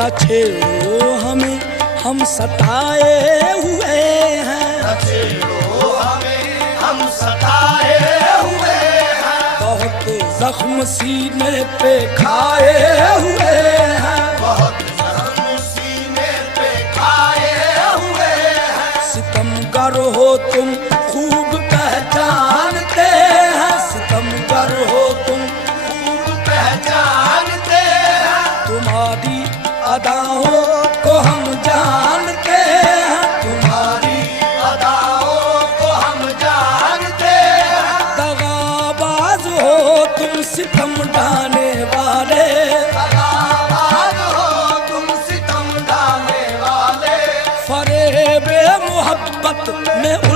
न छेड़ो हमें, हम सताए हुए हैं। न छेड़ो हमें, हम सताए हुए हैं। बहुत जख्म सीने पे खाए हुए हैं। बहुत जख्म सीने पे खाए हुए हैं। सितमगर हो तुम खूब पहचानते हैं, सितमगर हो तुम खूब पहचानते हैं। तुम्हारी अदाओं को हम जानते हैं, तुम्हारी अदाओं को हम जानते हैं। दगाबाज हो तुम सितम ढाने वाले, दगाबाज हो तुम सितम ढाने वाले। फरेबे मोहब्बत में